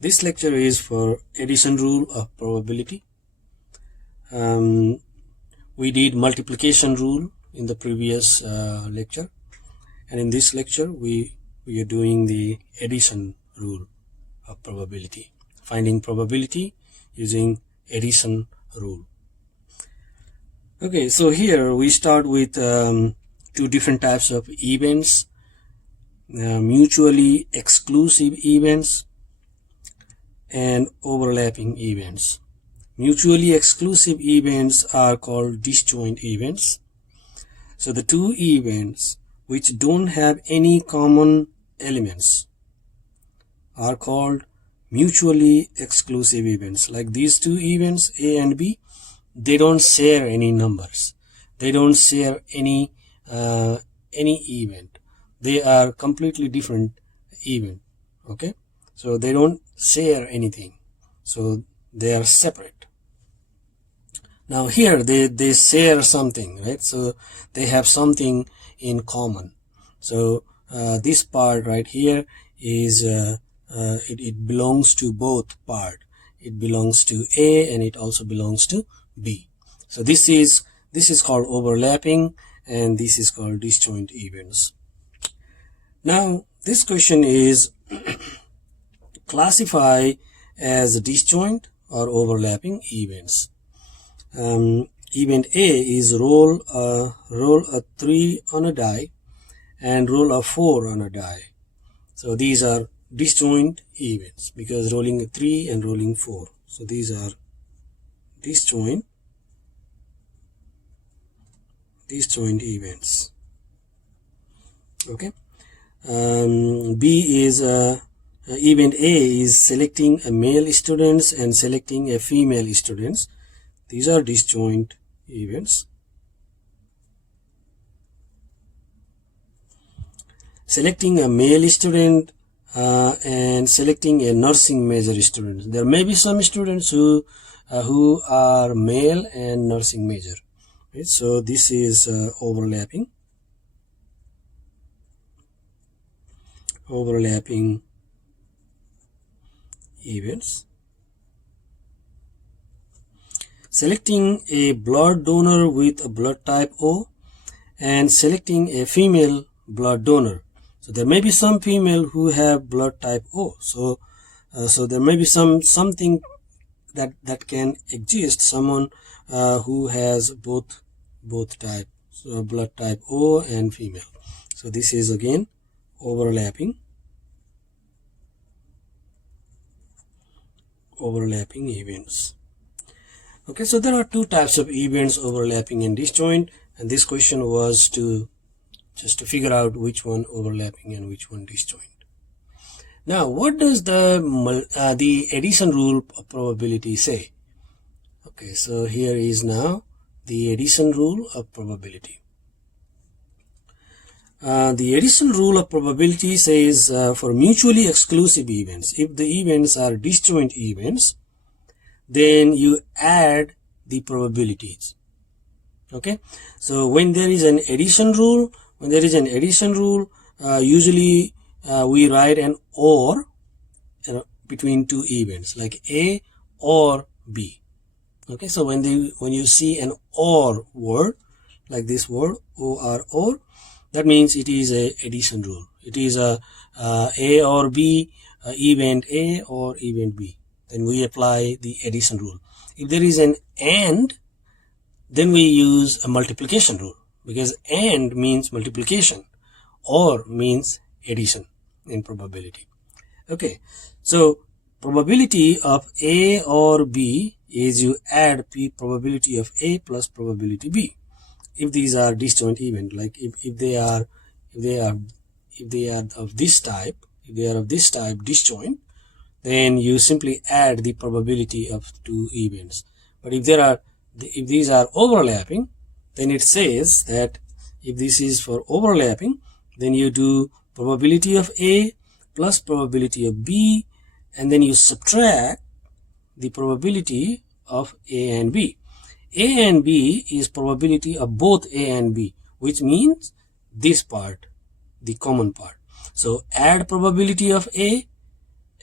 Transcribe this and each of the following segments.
This lecture is for addition rule of probability. We did multiplication rule in the previous lecture, and in this lecture we are doing the addition rule of probability, finding probability using addition rule. Okay, so here we start with two different types of events, mutually exclusive events and overlapping events. Mutually exclusive events are called disjoint events. So the two events which don't have any common elements are called mutually exclusive events. Like these two events, A and B, they don't share any numbers. They don't share any event. They are completely different event. Okay, so they don't share anything. So they are separate. Now here they share something, right? So they have something in common. So this part right here is it belongs to both part. It belongs to A and it also belongs to B. So this is called overlapping, and this is called disjoint events. Now this question is classify as disjoint or overlapping events. Event A is roll a 3 on a die and roll a 4 on a die. So these are disjoint events because rolling a 3 and rolling 4. So these are disjoint events. Okay. B is event A is selecting a male students and selecting a female students. These are disjoint events. Selecting a male student and selecting a nursing major student. There may be some students who are male and nursing major. Right? So this is overlapping events. Selecting a blood donor with a blood type O and selecting a female blood donor. So there may be some female who have blood type O. So there may be something that can exist, someone who has both type, so blood type O and female. So this is again overlapping events. Okay, so there are two types of events, overlapping and disjoint, and this question was just to figure out which one overlapping and which one disjoint. Now, what does the addition rule of probability say? Okay, so here is now the addition rule of probability. The addition rule of probability says for mutually exclusive events, if the events are disjoint events, then you add the probabilities. Okay, so when there is an addition rule, usually we write an or between two events, like A or B. Okay, so when you see an or word, like this word or, that means it is a addition rule. It is a or B, event A or event B. Then we apply the addition rule. If there is an and, then we use a multiplication rule, because and means multiplication, or means addition in probability. Okay, so probability of A or B is you add probability of A plus probability B. If these are disjoint event, like if they are of this type, disjoint, then you simply add the probability of two events. But if these are overlapping, then it says that if this is for overlapping, then you do probability of A plus probability of B, and then you subtract the probability of A and B. A and B is probability of both A and B, which means this part, the common part. So add probability of A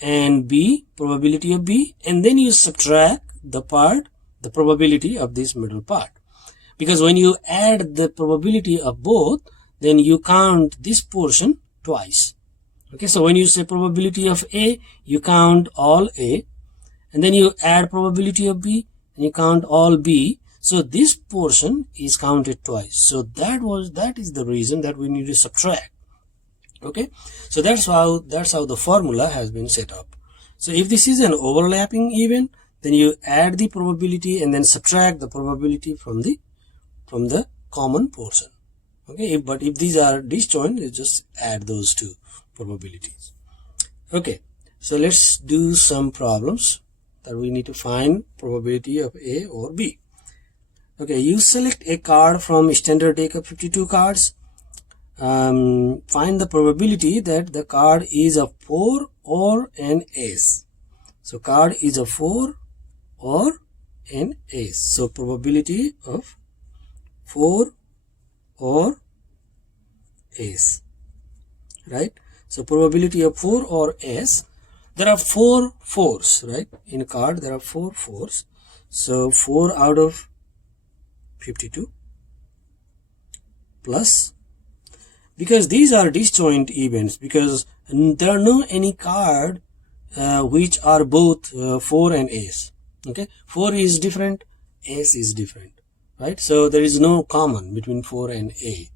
and B, probability of B, and then you subtract the probability of this middle part. Because when you add the probability of both, then you count this portion twice. Okay, so when you say probability of A, you count all A, and then you add probability of B, and you count all B. So this portion is counted twice. So that is the reason that we need to subtract. Okay, so that's how the formula has been set up. So if this is an overlapping event, then you add the probability and then subtract the probability from the common portion. Okay, but if these are disjoint, you just add those two probabilities. Okay, so let's do some problems that we need to find probability of A or B. Okay, you select a card from standard deck of 52 cards. Find the probability that the card is a 4 or an ace. So card is a 4 or an ace. So probability of 4 or ace, right? So probability of 4 or ace, there are 4 fours, right? In a card there are 4 fours. So 4 out of 52 plus, because these are disjoint events, because there are no any card which are both 4 and ace. Okay, 4 is different, ace is different, right? So there is no common between 4 and A.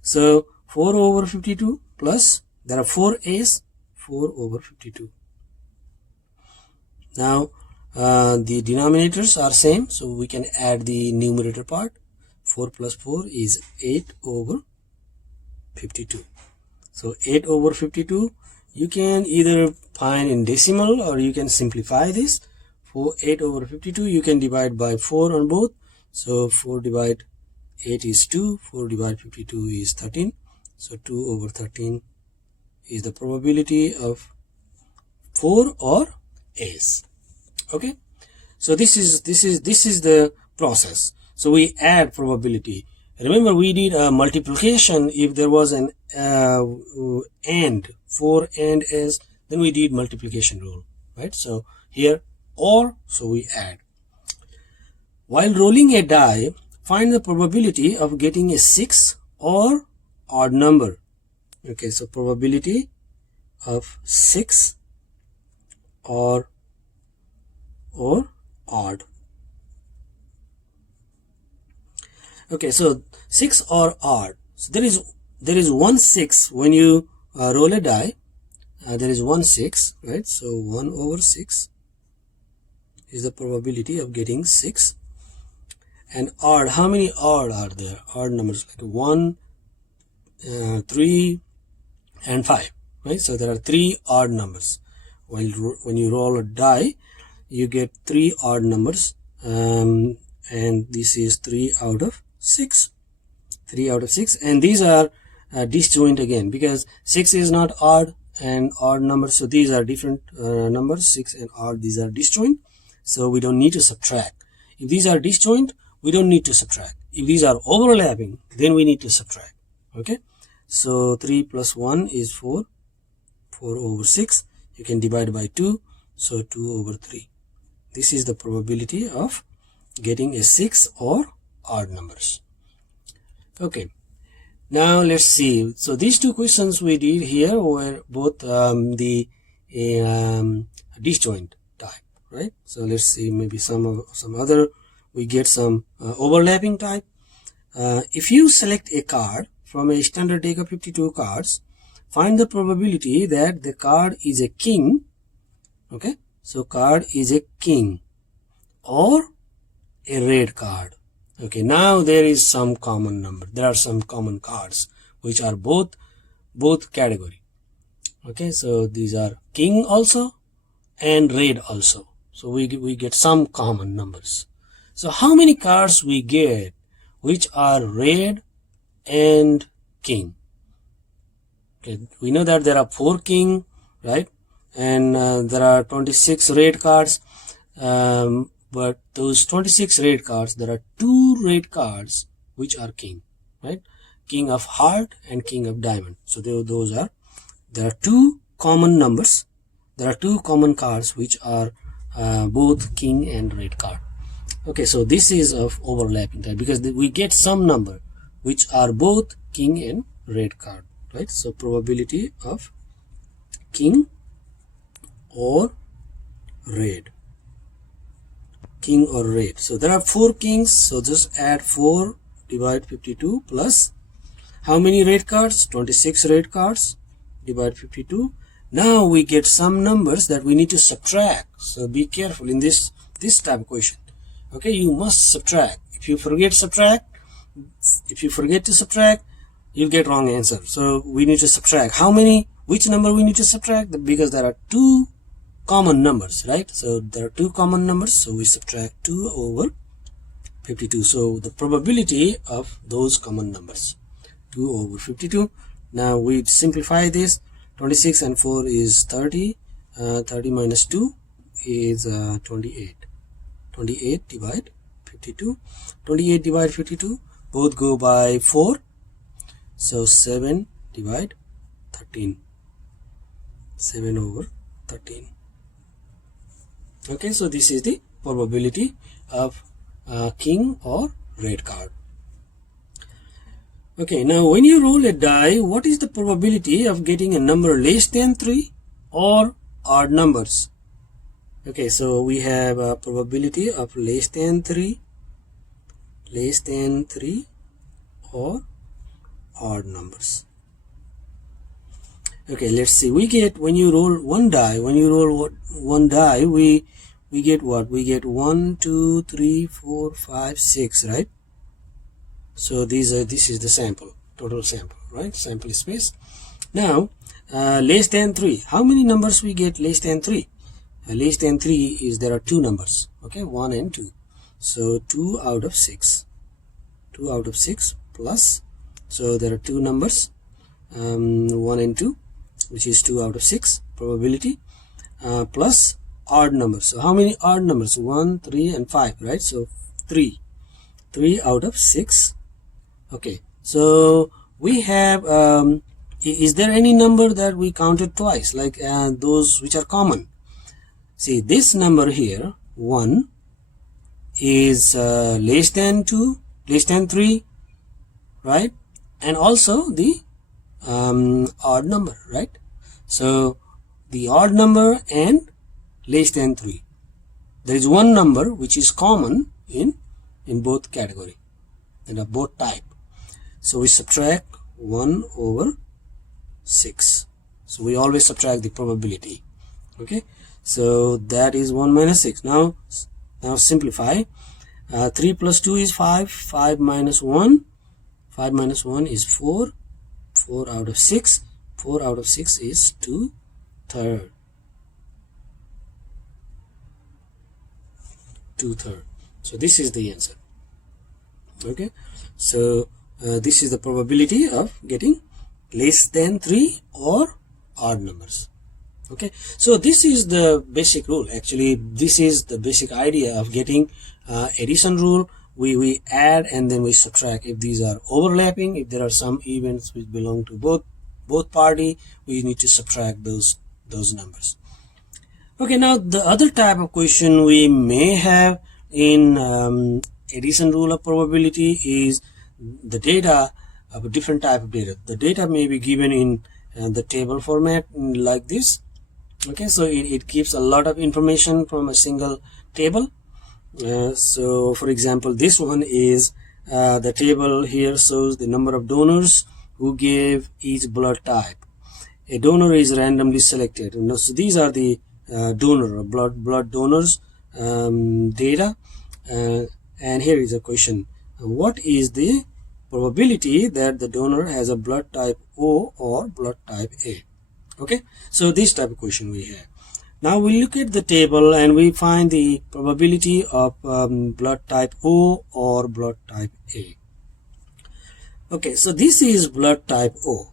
So 4 over 52 plus, there are 4 ace, 4 over 52. Now the denominators are same, so we can add the numerator part. 4 plus 4 is 8 over 52. So 8 over 52, you can either find in decimal or you can simplify this. For 8 over 52, you can divide by 4 on both. So 4 divide 8 is 2, 4 divide 52 is 13. So 2 over 13 is the probability of 4 or ace. Okay, so this is the process. So we add probability. Remember, we did a multiplication. If there was an and 4 and ace, then we did multiplication rule, right? So here or, so we add. While rolling a die, find the probability of getting a 6 or odd number. Okay, so probability of 6 or odd. Okay, so 6 or odd. So there is 1 6 when you roll a die. There is 1 6, right? So 1 over 6 is the probability of getting 6. And odd, how many odd are there? Odd numbers like 1, 3 and 5, right? So there are 3 odd numbers. When you roll a die, you get 3 odd numbers, and this is 3 out of 6. 3 out of 6, and these are disjoint again, because 6 is not odd and odd numbers, so these are different numbers. 6 and odd, these are disjoint, so we don't need to subtract. If these are disjoint, we don't need to subtract. If these are overlapping, then we need to subtract. Okay, so 3 plus 1 is 4. 4 over 6, you can divide by 2, so 2 over 3. This is the probability of getting a 6 or odd numbers. Okay, now let's see. So these two questions we did here were both the disjoint type, right? So let's see, maybe some other, we get some overlapping type. If you select a card from a standard deck of 52 cards, find the probability that the card is a king. Okay, so card is a king or a red card. Okay, now there is some common number. There are some common cards which are both category. Okay, so these are king also and red also. So we get some common numbers. So how many cards we get which are red and king? Okay, we know that there are 4 king, right? And there are 26 red cards. But those 26 red cards, there are 2 red cards which are king, right? King of heart and king of diamond. So there are 2 common numbers there are two common cards which are both king and red card. Okay, so this is of overlapping type because we get some number which are both king and red card, right? So probability of king or red, king or red. So there are 4 kings, so just add 4 divide 52 plus how many red cards? 26 red cards, divide 52. Now we get some numbers that we need to subtract. So be careful in this type of question. Okay, you must subtract. If you forget to subtract, you'll get wrong answer. So we need to subtract. How many? Which number we need to subtract? Because there are 2 common numbers, right? So there are 2 common numbers, so we subtract 2 over 52. So the probability of those common numbers, 2 over 52. Now we simplify this. 26 and 4 is 30. 30 minus 2 is 28. 28 divide 52. 28 divide 52. Both go by 4. So 7 divide 13. 7 over 13. Okay, so this is the probability of king or red card. Okay, now when you roll a die, what is the probability of getting a number less than 3 or odd numbers? Okay, so we have a probability of less than 3 or odd numbers. Okay, let's see. We get, when you roll one die, we get what? We get 1, 2, 3, 4, 5, 6, right? So this is the sample, total sample, right? Sample space. Now, less than 3. How many numbers we get less than 3? Less than 3 is, there are 2 numbers, okay, 1 and 2. So 2 out of 6. 2 out of 6 plus, so there are 2 numbers, 1 and 2, which is 2 out of 6 probability, plus odd numbers. So how many odd numbers? 1, 3 and 5, right? So 3 out of 6. Okay, so we have, is there any number that we counted twice, like those which are common? See, this number here, 1, is less than 2, less than 3, right? And also the odd number, right? So the odd number and less than 3. There is one number which is common in both category and of both type. So we subtract 1 over 6. So we always subtract the probability. Okay, so that is 1 minus 6. Now simplify. 3 plus 2 is 5. 5 minus 1. 5 minus 1 is 4. 4 out of 6. 4 out of 6 is 2/3. 2/3. So this is the answer. Okay, so this is the probability of getting less than 3 or odd numbers. Okay, so this is the basic rule. Actually, this is the basic idea of getting addition rule. We add and then we subtract. If these are overlapping, if there are some events which belong to both party, we need to subtract those numbers. Okay, now the other type of question we may have in addition rule of probability is the data of a different type of data. The data may be given in the table format like this. Okay, so it gives a lot of information from a single table. So for example, this one is the table here shows the number of donors who gave each blood type. A donor is randomly selected. So these are the donor blood donors data, and here is a question: what is the probability that the donor has a blood type O or blood type A? Okay, so this type of question we have. Now we look at the table and we find the probability of blood type O or blood type A. Okay, so this is blood type O.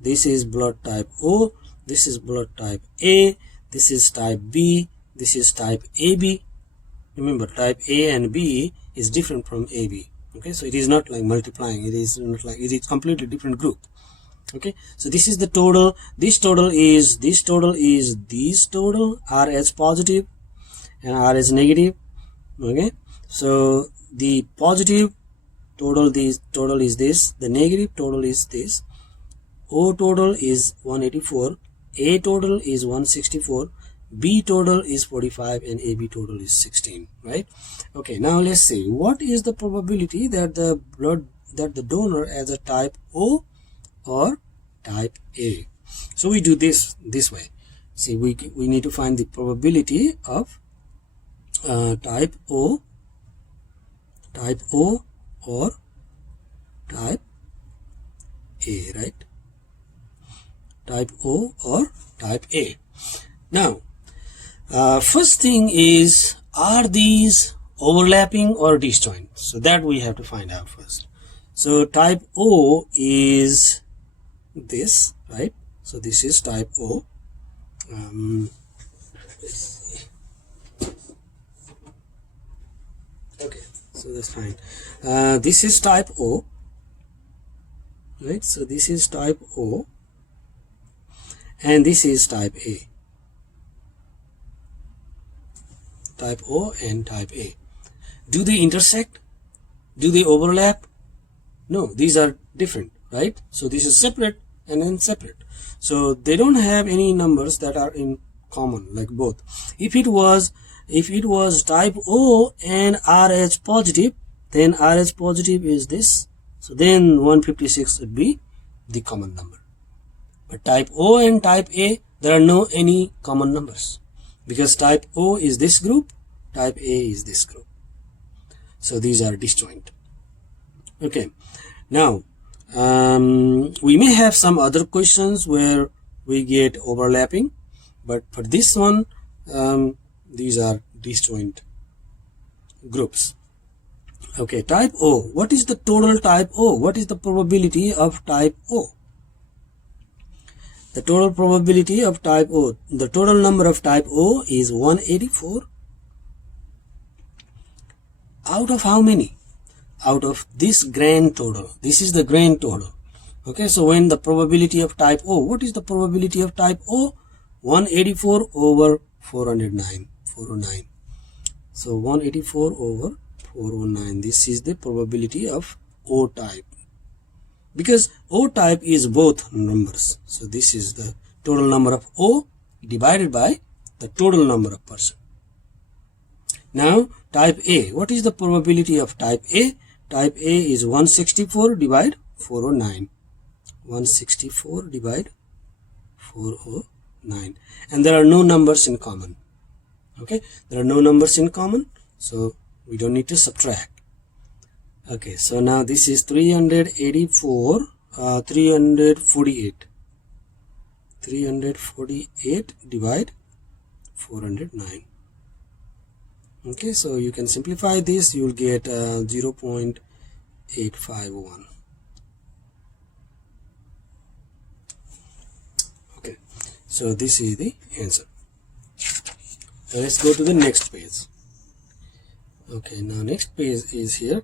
This is blood type O. This is blood type A. This is type B. This is type AB. Remember, type A and B is different from AB. Okay, so it is not like multiplying. It is not like, it is completely different group. Okay, so this is the total. This total is this total, RH positive and RH negative. Okay, so the positive total, this total is this, the negative total is this. O total is 184, A total is 164, B total is 45, and AB total is 16, right? Okay, now let's see what is the probability that the donor has a type O or type A. So we do this way. See, we need to find the probability of type O or type A, right? Type O or type A. Now, first thing is, are these overlapping or disjoint? So that we have to find out first. So type O is this, right? So this is type O. Okay, so that's fine. This is type O, right? So this is type O, and this is type A. Type O and type A. Do they intersect? Do they overlap? No, these are different, right? So this is separate and then separate. So they don't have any numbers that are in common, like both. If it was type O and RH positive, then RH positive is this. So then 156 would be the common number. But type O and type A, there are no any common numbers, because type O is this group, type A is this group. So these are disjoint. Okay, now we may have some other questions where we get overlapping, but for this one, these are disjoint groups. Okay, type O. What is the total type O? What is the probability of type O? The total probability of type O, the total number of type O is 184. Out of how many? Out of this grand total. This is the grand total. Okay, so when the probability of type O, what is the probability of type O? 184 over 409. So 184 over 409. This is the probability of O type, because O type is both numbers. So this is the total number of O divided by the total number of person. Now type A. What is the probability of type A? Type A is 164 divide 409. 164 divide 409. And there are no numbers in common. Okay, there are no numbers in common, so we don't need to subtract. Okay, so now this is 348 divide 409. Okay, so you can simplify this, you will get 0.851. Okay, so this is the answer. Now let's go to the next page. Okay, now next page is here.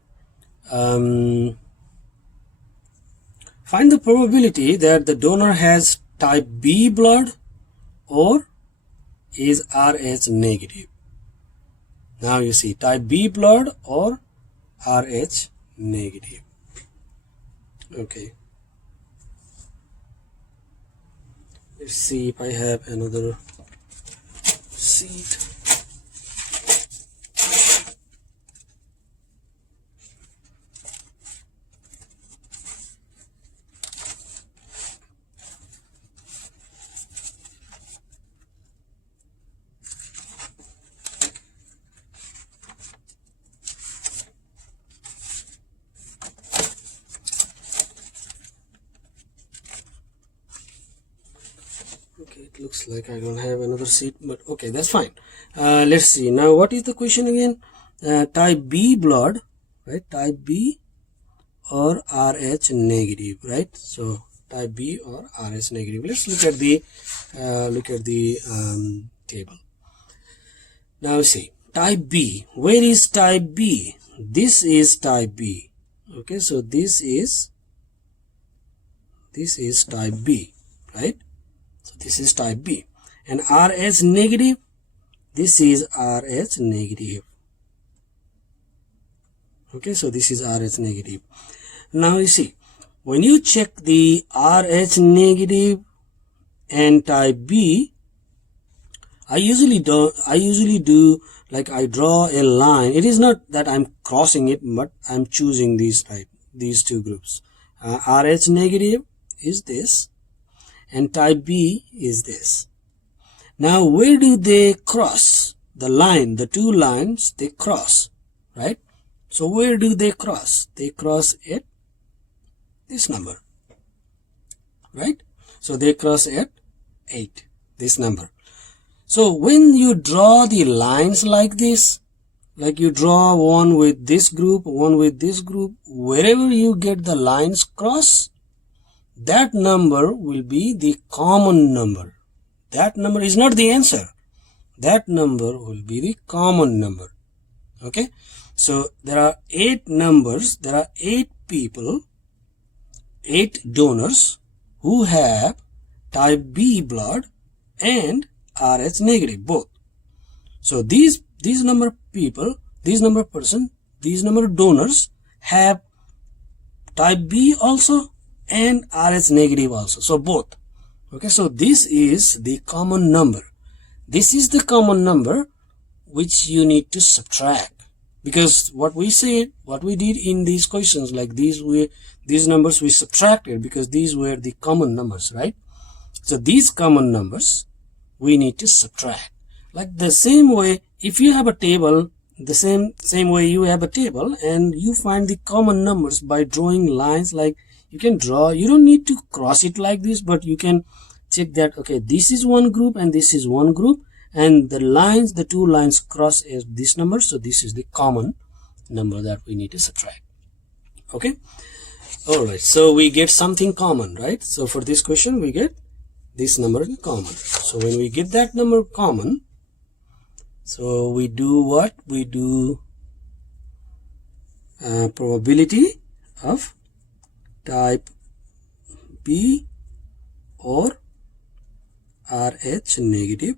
Find the probability that the donor has type B blood or is RH negative. Now you see, type B blood or RH negative. Okay, let's see if I have another sheet. Okay, it looks like I don't have another sheet, but okay, that's fine. Let's see. Now what is the question again? Type B blood, right? Type B or RH negative, right? So type B or RH negative. Let's look at the table. Now see, type B. Where is type B? This is type B. Okay, so this is this is type B, right? So this is type B. And RH negative, this is RH negative. Okay, so this is RH negative. Now you see, when you check the RH negative and type B, I usually do like I draw a line. It is not that I'm crossing it, but I'm choosing these two groups. RH negative is this, and type B is this. Now where do they cross? The line, the two lines, they cross, right? So where do they cross? They cross at this number, right? So they cross at 8, this number. So when you draw the lines like this, like you draw one with this group, one with this group, wherever you get the lines cross, that number will be the common number. That number is not the answer. That number will be the common number. Okay. So there are 8 numbers, there are 8 people, 8 donors who have type B blood and RH negative, both. So these number of people, these number of person, these number of donors have type B also and RH negative also. So both. Okay, so this is the common number. This is the common number which you need to subtract. Because what we did in these questions, like these numbers we subtracted because these were the common numbers, right? So these common numbers we need to subtract. Like the same way, if you have a table, the same way you have a table and you find the common numbers by drawing lines, like you can draw, you don't need to cross it like this, but you can check that, okay, this is one group and this is one group, and the lines, the two lines cross as this number, so this is the common number that we need to subtract. Okay, all right, so we get something common, right? So for this question we get this number in common. So when we get that number common, so we do what? We do probability of type B or RH negative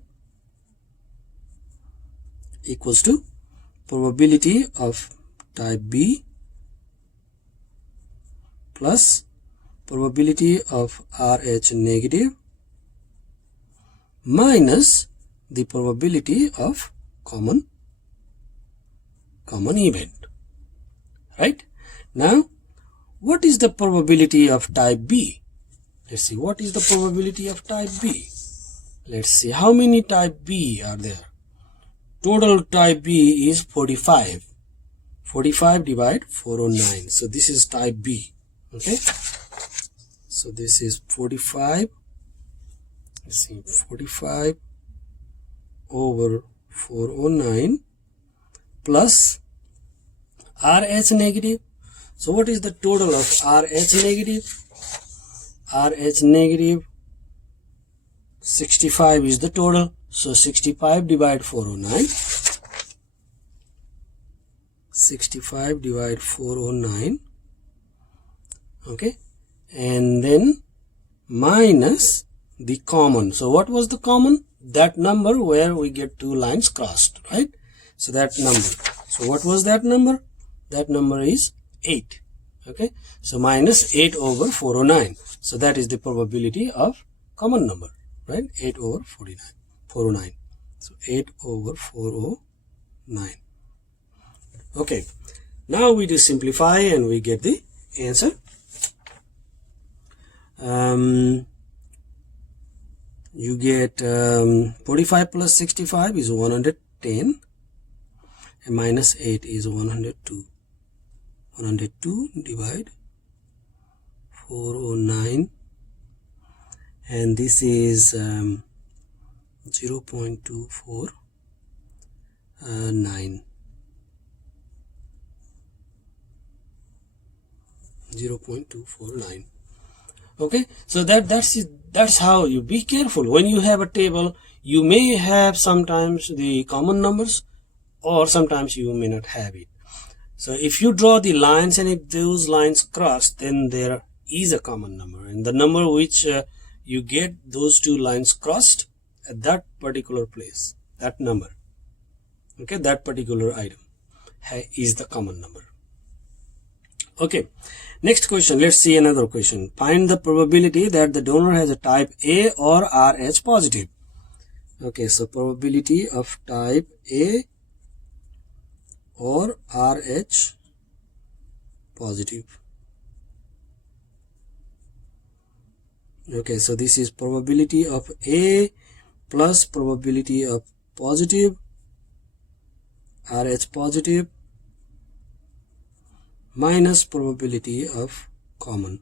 equals to probability of type B plus probability of RH negative minus the probability of common event, right? Now what is the probability of type B? Let's see, what is the probability of type B? Let's see, how many type B are there? Total type B is 45. 45 divide 409. So this is type B. Okay. So this is 45. Let's see, 45 over 409 plus RH negative. So what is the total of RH negative? RH negative 65 is the total. So 65 divide 409. 65 divide 409. Okay. And then minus the common. So what was the common? That number where we get two lines crossed, right? So that number. So what was that number? That number is 8. Okay. So minus 8 over 409. So that is the probability of common number, right? 8 over 409. So 8 over 409. Okay. Now we do simplify and we get the answer. You get 45 plus 65 is 110 and minus 8 is 102. 102 divide 409, and this is 0.249. 0.249. Okay, so that's it. That's how you be careful when you have a table. You may have sometimes the common numbers, or sometimes you may not have it. So if you draw the lines and if those lines cross, then their is a common number, and the number which you get those two lines crossed at that particular place, that number, okay, that particular item is the common number. Okay, next question. Let's see another question. Find the probability that the donor has a type A or Rh positive. Okay, so probability of type A or Rh positive. Okay, so this is probability of A plus probability of positive, Rh positive, minus probability of common.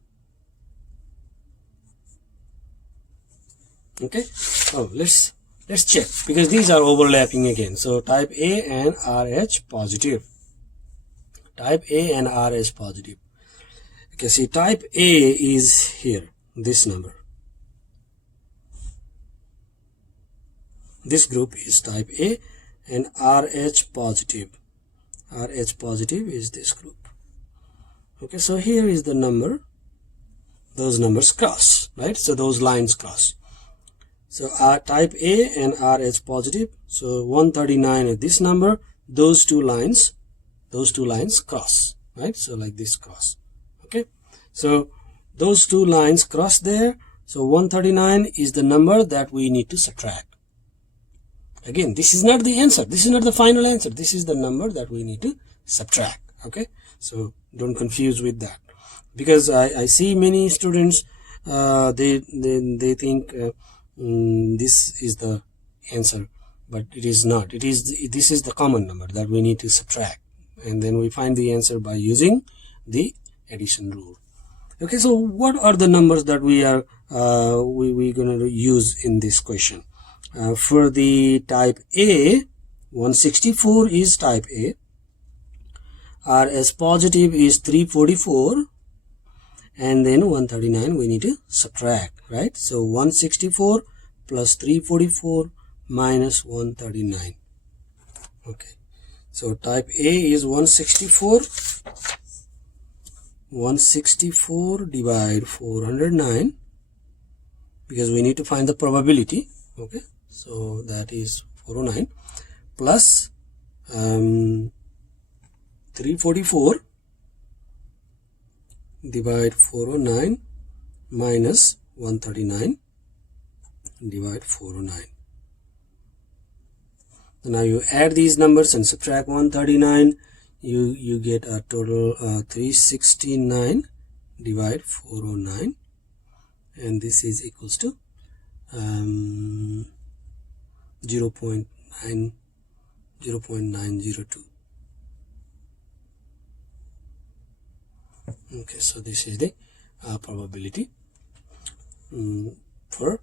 Okay, so let's check, because these are overlapping again. So type A and Rh positive, type A and Rh positive. Okay, see, type A is here, this number. This group is type A, and Rh positive is this group. Okay, so here is the number, those numbers cross, right? So those lines cross. So type A and Rh positive, so 139 is this number, those two lines cross, right? So like this cross. Okay, so those two lines cross there, so 139 is the number that we need to subtract. Again, this is not the answer, this is not the final answer, this is the number that we need to subtract. Okay, so don't confuse with that, because I see many students they think this is the answer, but it is not. This is the common number that we need to subtract, and then we find the answer by using the addition rule. Okay, so what are the numbers that we are we're going to use in this question? For the type A, 164 is type A, Rh positive is 344, and then 139 we need to subtract, right? So 164 plus 344 minus 139. Okay, so type A is 164 divide 409, because we need to find the probability. Okay, so that is 409 plus 344 divide 409 minus 139 divide 409. So now you add these numbers and subtract 139, you get a total 369 divide 409, and this is equals to 0.902. Okay, so this is the probability for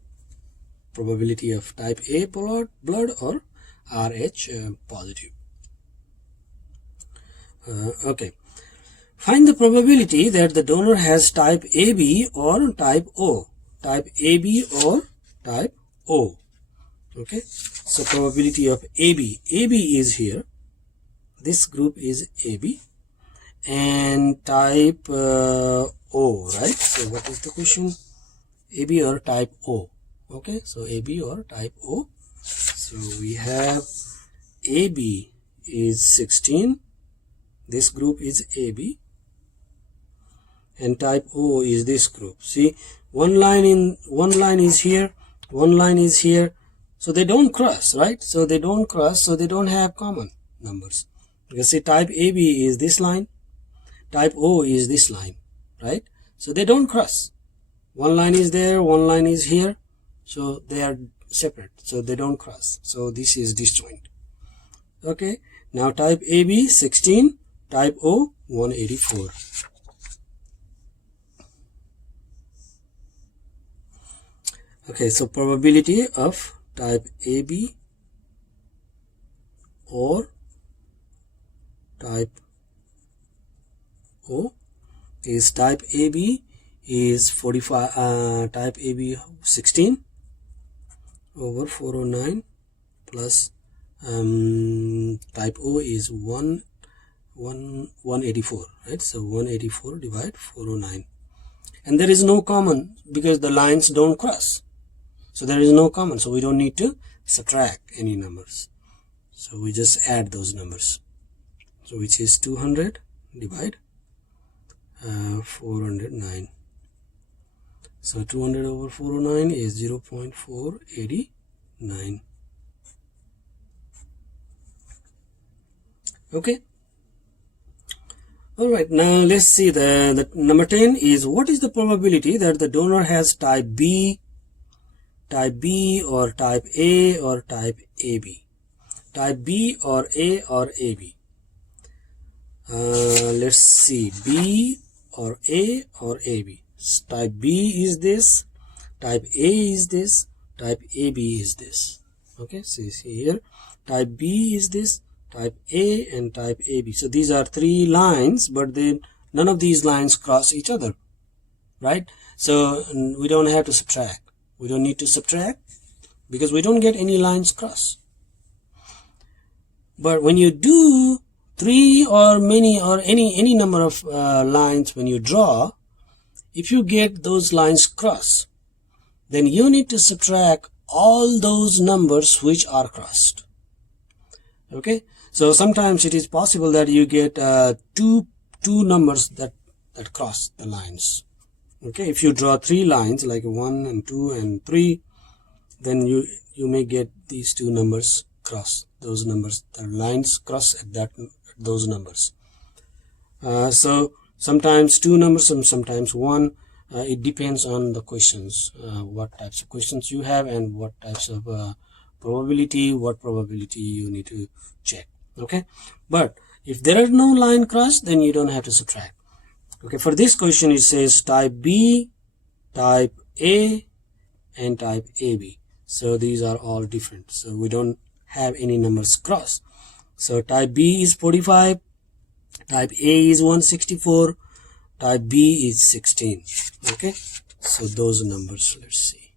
probability of type A blood or Rh positive. Okay, find the probability that the donor has type AB or type O. Type AB or type O. Okay, so probability of AB is here, this group is AB, and type O, right? So what is the question? AB or type O. Okay, so AB or type O. So we have AB is 16, this group is AB, and type O is this group. See, one line is here, one line is here, so they don't cross, right? So they don't cross, so they don't have common numbers, because see, type AB is this line, type O is this line, right? So they don't cross. One line is there, one line is here, so they are separate, so they don't cross. So this is disjoint. Okay, now type AB 16, type O 184. Okay, so probability of type AB or type O is type AB is 45, type AB 16 over 409 plus type O is 184, right? So 184 divide 409. and there is no common because the lines don't cross. So there is no common, so we don't need to subtract any numbers. So we just add those numbers. So which is 200 divide 409. So 200 over 409 is 0.489. Okay. Alright, now let's see the number 10 is, what is the probability that the donor has type B or type A or type AB? Type B or A or AB? Let's see, B or A or AB. Type B is this, type A is this, type AB is this. Okay, so you see here, type B is this, type A and type AB. So these are three lines, but then none of these lines cross each other, right? So we don't have to subtract. We don't need to subtract because we don't get any lines cross. But when you do three or many or any number of lines when you draw, if you get those lines cross, then you need to subtract all those numbers which are crossed. Okay, so sometimes it is possible that you get two numbers that cross the lines. Okay, if you draw three lines like 1 and 2 and 3, then you may get these two numbers cross. Those numbers, the lines cross at those numbers. So sometimes two numbers and sometimes one. It depends on the questions, what types of questions you have and what types of what probability you need to check. Okay, but if there is no line cross, then you don't have to subtract. Okay, for this question it says type B, type A and type AB. So these are all different, so we don't have any numbers cross. So type B is 45, type A is 164, type B is 16. Okay, so those numbers, let's see.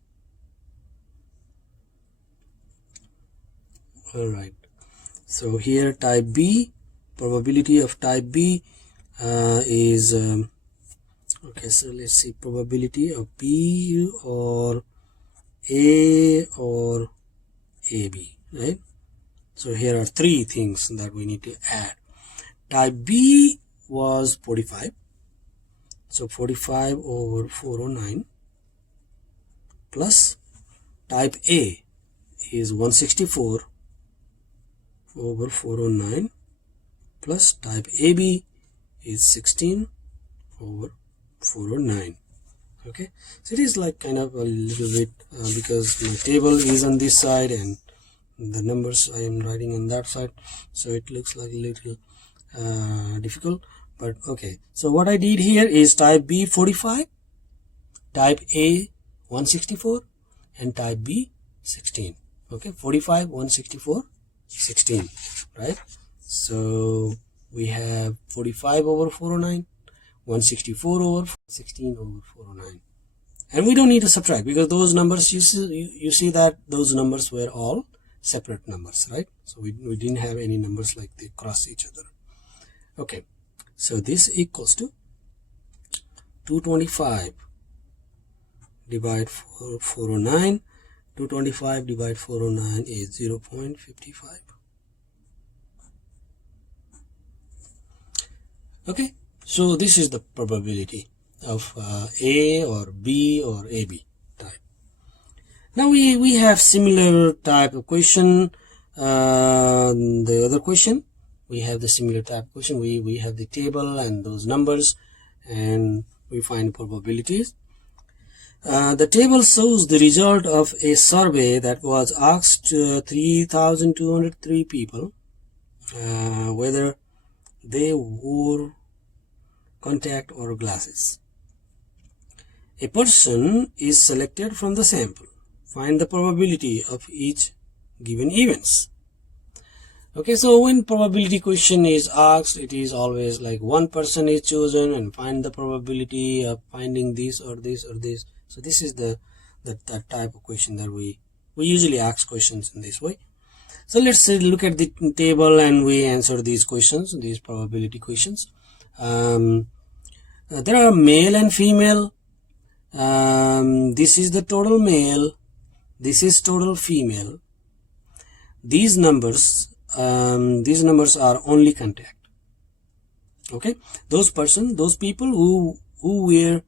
Alright, so here type B, probability of type B is okay, so let's see, probability of B or A or AB, right? So here are three things that we need to add. Type B was 45, so 45 over 409 plus type A is 164 over 409 plus type AB is 16 over 409. Okay, so it is like kind of a little bit because my table is on this side and the numbers I am writing on that side, so it looks like a little difficult, but okay. So what I did here is type B 45, type A 164 and type B 16. Okay, 45, 164, 16, right? So we have 45 over 409, 164 over 16 over 409, and we don't need to subtract because those numbers, you see that those numbers were all separate numbers, right? So we didn't have any numbers like they cross each other. Okay, so this equals to 225 divide 409. 225 divide 409 is 0.55. Okay, so this is the probability of A or B or AB type. Now we have similar type of question. The other question, we have the similar type of question. We have the table and those numbers, and we find probabilities. The table shows the result of a survey that was asked 3,203 people whether they wore contact or glasses. A person is selected from the sample. Find the probability of each given events. Okay, so when probability question is asked, it is always like one person is chosen and find the probability of finding this or this or this. So this is the type of question that we usually ask questions in this way. So let's look at the table and we answer these questions, these probability questions. There are male and female This is the total male, this is total female. These numbers are only contact. Okay, those people who were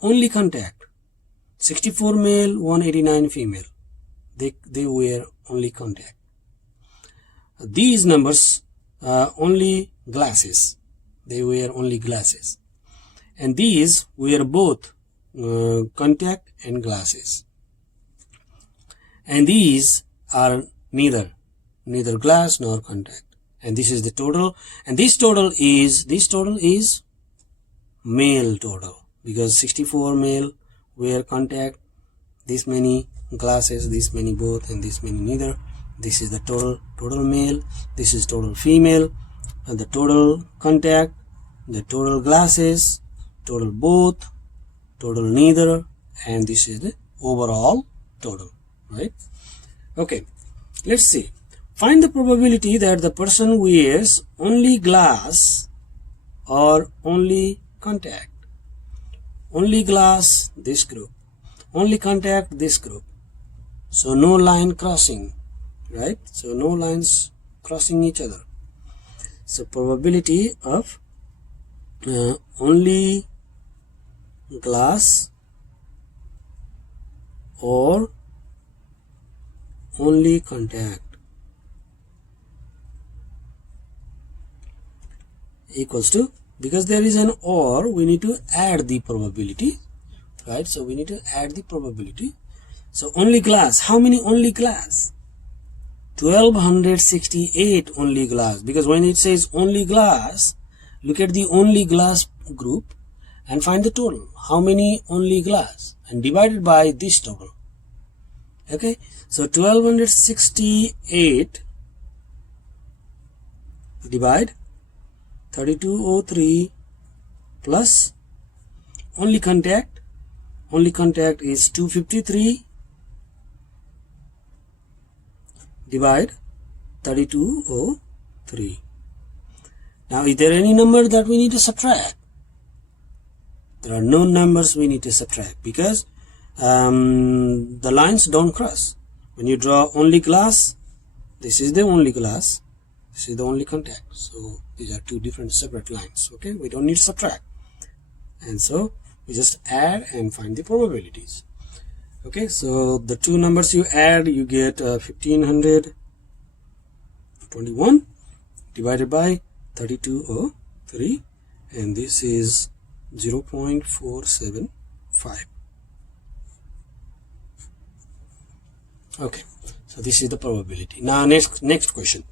only contact, 64 male, 189 female, they were only contact. These numbers only glasses, they were only glasses, and these were both contact and glasses, and these are neither glass nor contact. And this is the total, and this total is male total, because 64 male were contact, this many glasses, this many both, and this many neither. This is the total male, this is total female, and the total contact, the total glasses, total both, total neither, and this is the overall total, right? Okay, let's see. Find the probability that the person wears only glass or only contact. Only glass, this group. Only contact, this group. So no line crossing, right? So no lines crossing each other. So probability of only glass or only contact equals to, because there is an or, we need to add the probability, right? So we need to add the probability. So only glass, how many only glass? 1268 only glass, because when it says only glass, look at the only glass group and find the total. How many only glass? And divided by this total. Okay, so 1268 divide 3203 plus only contact is 253 divide 3203. Now is there any number that we need to subtract? There are no numbers we need to subtract, because the lines don't cross. When you draw only glass, this is the only glass, this is the only contact. So these are two different separate lines. Okay, we don't need to subtract, and so we just add and find the probabilities. Okay, so the two numbers you add, you get 1521 divided by 3203, and this is 0.475. Okay, so this is the probability. Now next question.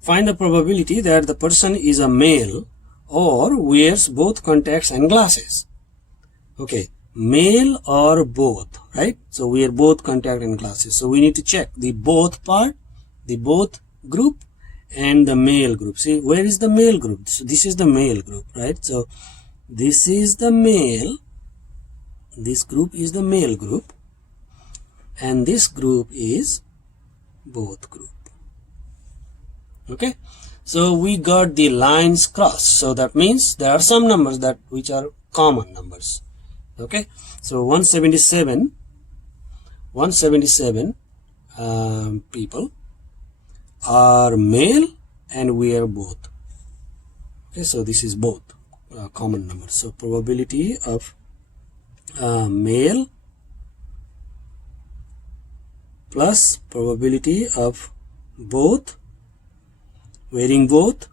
Find the probability that the person is a male or wears both contacts and glasses. Okay, male or both, right? So we are both contact and glasses. So we need to check the both part, the both group, and the male group. See, where is the male group? So this is the male group, right? So this is the male, this group is the male group, and this group is both group. Okay, so we got the lines crossed. So that means there are some numbers that which are common numbers. Okay, so 177 people are male and we are both. Okay, so this is both common numbers. So probability of male plus probability of both, wearing both,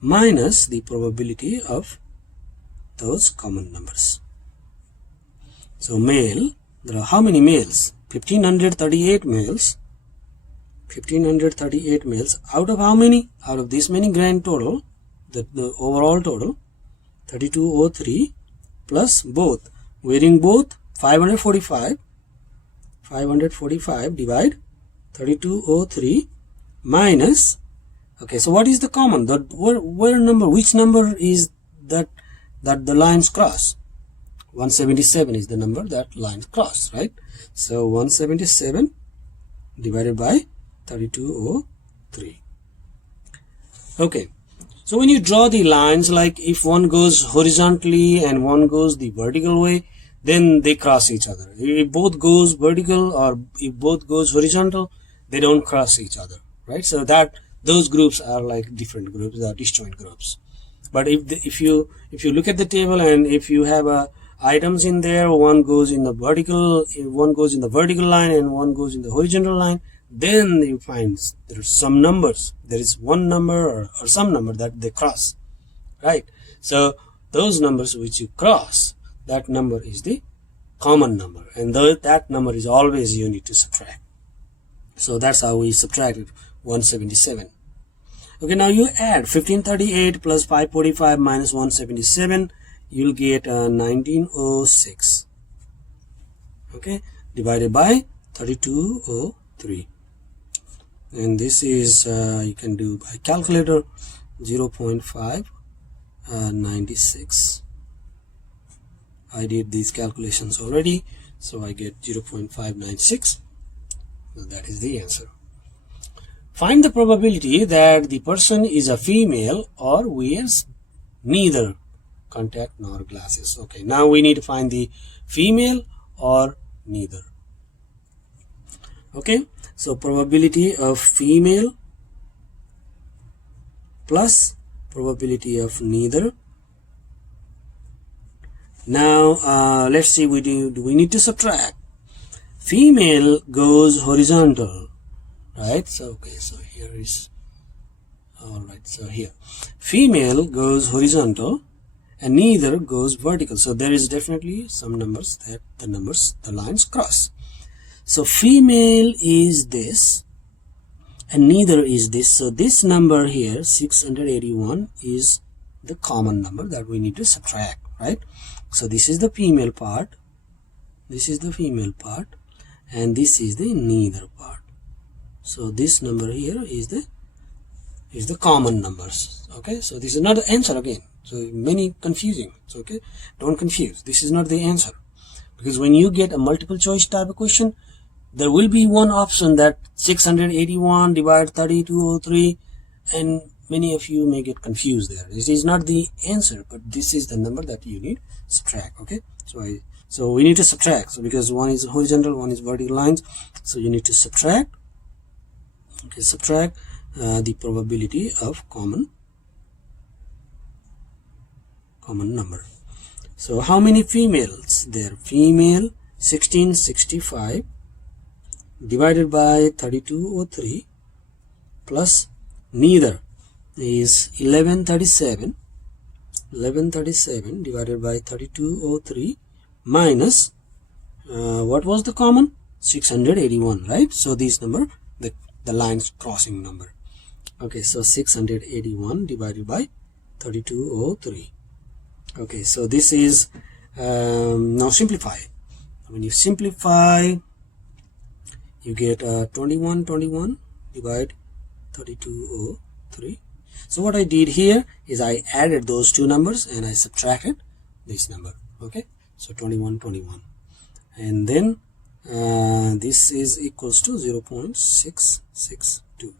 minus the probability of those common numbers. So male, there are how many males? 1538 males. 1538 males. Out of how many? Out of this many grand total, the overall total, 3203 plus both, wearing both, 545. 545 divide 3203 minus, okay, so what is the common? That where number, which number is that the lines cross? 177 is the number that lines cross, right? So 177 divided by 3203. Okay, so when you draw the lines, like if one goes horizontally and one goes the vertical way, then they cross each other. If both goes vertical or if both goes horizontal, they don't cross each other, right? So that those groups are like different groups, they are disjoint groups. But if you look at the table and if you have items in there, one goes in the vertical line and one goes in the horizontal line, then you find there are some numbers, there is one number or some number that they cross, right? So those numbers which you cross, that number is the common number, and that number is always you need to subtract. So that's how we subtracted 177. Okay, now you add 1538 plus 545 minus 177, you'll get 1906. Okay, divided by 3203. And this is you can do by calculator, 0.596. I did these calculations already, so I get 0.596. So that is the answer. Find the probability that the person is a female or wears neither contact nor glasses. Okay, now we need to find the female or neither. Okay, so probability of female plus probability of neither. Now let's see, we need to subtract. Female goes horizontal, right? So okay, so here is all right. So here female goes horizontal and neither goes vertical. So there is definitely some numbers that the lines cross. So female is this and neither is this. So this number here, 681, is the common number that we need to subtract, right? So this is the female part, this is the female part, and this is the neither part. So this number here is the common numbers. Okay, so this is not the answer again. So many confusing. So okay, don't confuse. This is not the answer, because when you get a multiple choice type of question, there will be one option that 681 divided 3203, and many of you may get confused there. This is not the answer, but this is the number that you need to subtract. Okay, so we need to subtract. So because one is horizontal, one is vertical lines, so you need to subtract. Okay, subtract the probability of common number. So how many females there? Female 1665 divided by 3203 plus neither is 1137 divided by 3203 minus what was the common? 681, right? So this number, the lines crossing number. Okay, so 681 divided by 3203. Okay, so this is now simplify. When you simplify, you get 2121 divide 3203. So what I did here is I added those two numbers and I subtracted this number. Okay, so 2121, and then this is equals to 0.662.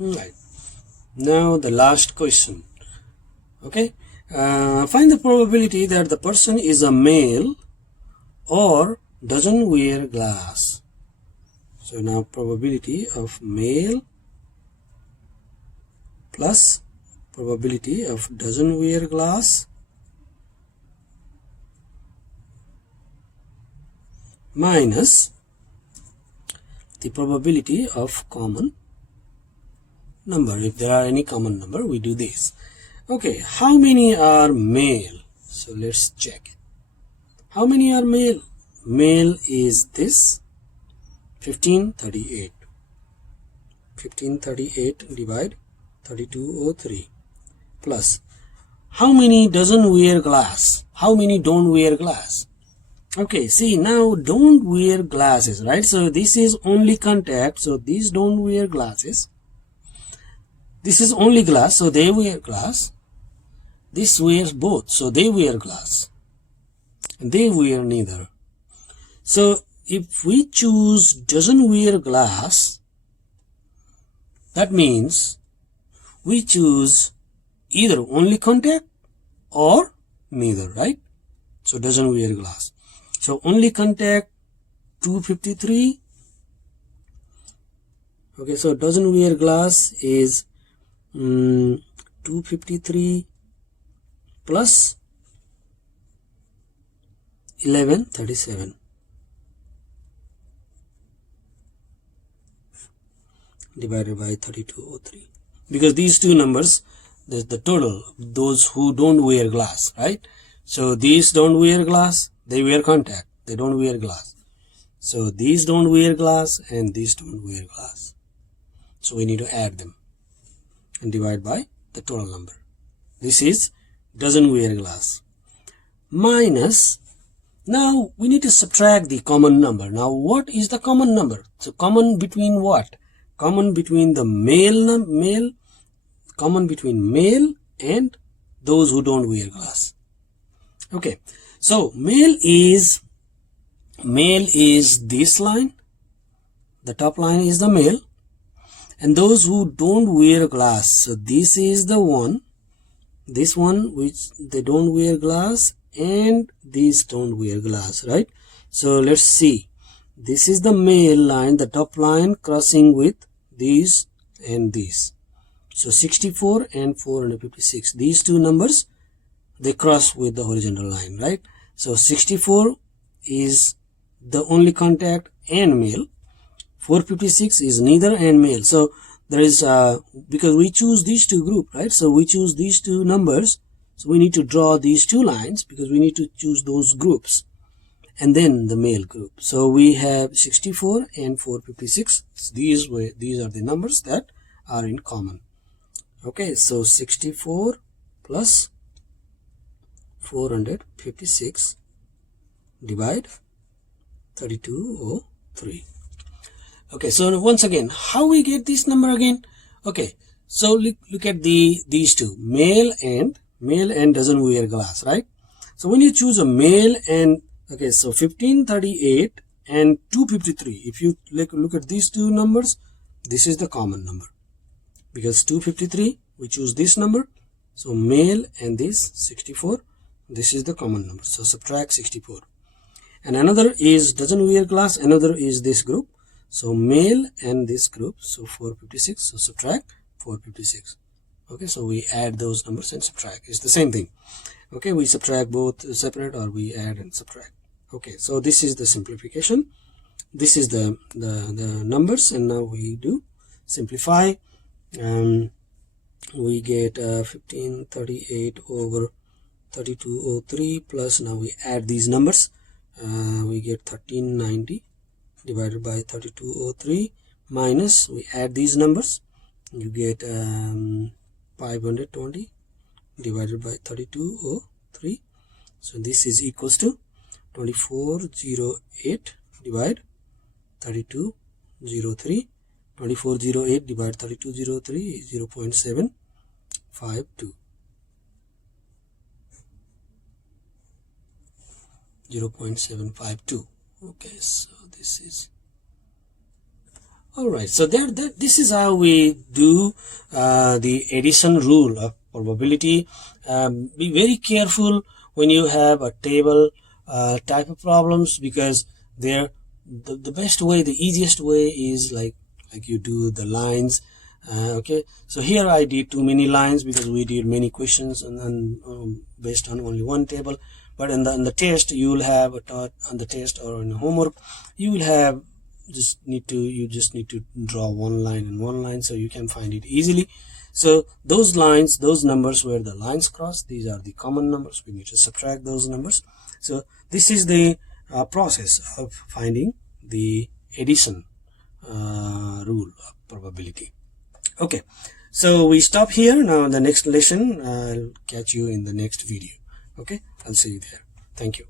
Right, now the last question. Okay, find the probability that the person is a male or doesn't wear glass. So now probability of male plus probability of doesn't wear glass minus the probability of common number. If there are any common number, we do this. Okay, how many are male? So let's check it. How many are male? Male is this 1538. 1538 divide 3203 plus how many doesn't wear glass? How many don't wear glass? Okay, see, now don't wear glasses, right? So this is only contact, so these don't wear glasses. This is only glass, so they wear glass. This wears both, so they wear glass. And they wear neither. So if we choose doesn't wear glass, that means we choose either only contact or neither, right? So doesn't wear glass. So only contact 253. Okay, so doesn't wear glass is 253 plus 1137 divided by 3203, because these two numbers, the total, those who don't wear glass, right? So these don't wear glass, they wear contact, they don't wear glass. So these don't wear glass and these don't wear glass. So we need to add them and divide by the total number. This is doesn't wear glass. Minus, now we need to subtract the common number. Now what is the common number? So common between what? Common between the male, common between male and those who don't wear glass. Okay, so male is this line, the top line is the male, and those who don't wear glass, so this is the one, this one which they don't wear glass, and these don't wear glass, right? So let's see, this is the male line, the top line crossing with these and these. So 64 and 456, these two numbers, they cross with the horizontal line, right? So 64 is the only contact and male, 456 is neither and male. So there is because we choose these two group, right? So we choose these two numbers, so we need to draw these two lines because we need to choose those groups and then the male group. So we have 64 and 456. These are the numbers that are in common. Okay, so 64 plus 456 divide 3203. Okay, so once again, how we get this number again? Okay, so look at these two, male and doesn't wear glass, right? So when you choose a male and, okay, so 1538 and 253, if you look at these two numbers, this is the common number, because 253 we choose this number, so male and this 64, this is the common number, so subtract 64. And another is doesn't wear glass, another is this group, so male and this group, so 456, so subtract 456. Okay, so we add those numbers and subtract, it's the same thing. Okay, we subtract both separate or we add and subtract. Okay, so this is the simplification, this is the numbers, and now we do simplify. We get 1538 over 3203 plus, now we add these numbers, we get 1390 divided by 3203 minus, we add these numbers, you get 520 divided by 3203. So this is equals to 2408 divide 3203. 2408 divide 3203 is 0.752. 0.752. Okay, so this is all right. So this is how we do the addition rule of probability. Be very careful when you have a table type of problems, because the best way, the easiest way is like you do the lines. Okay, so here I did too many lines because we did many questions and based on only one table. But in the test, you will have on the test or in the homework, you will have you just need to draw one line and one line, so you can find it easily. So those lines, those numbers where the lines cross, these are the common numbers. We need to subtract those numbers. So this is the process of finding the addition rule of probability. Okay, so we stop here. Now in the next lesson, I'll catch you in the next video. Okay, I'll see you there. Thank you.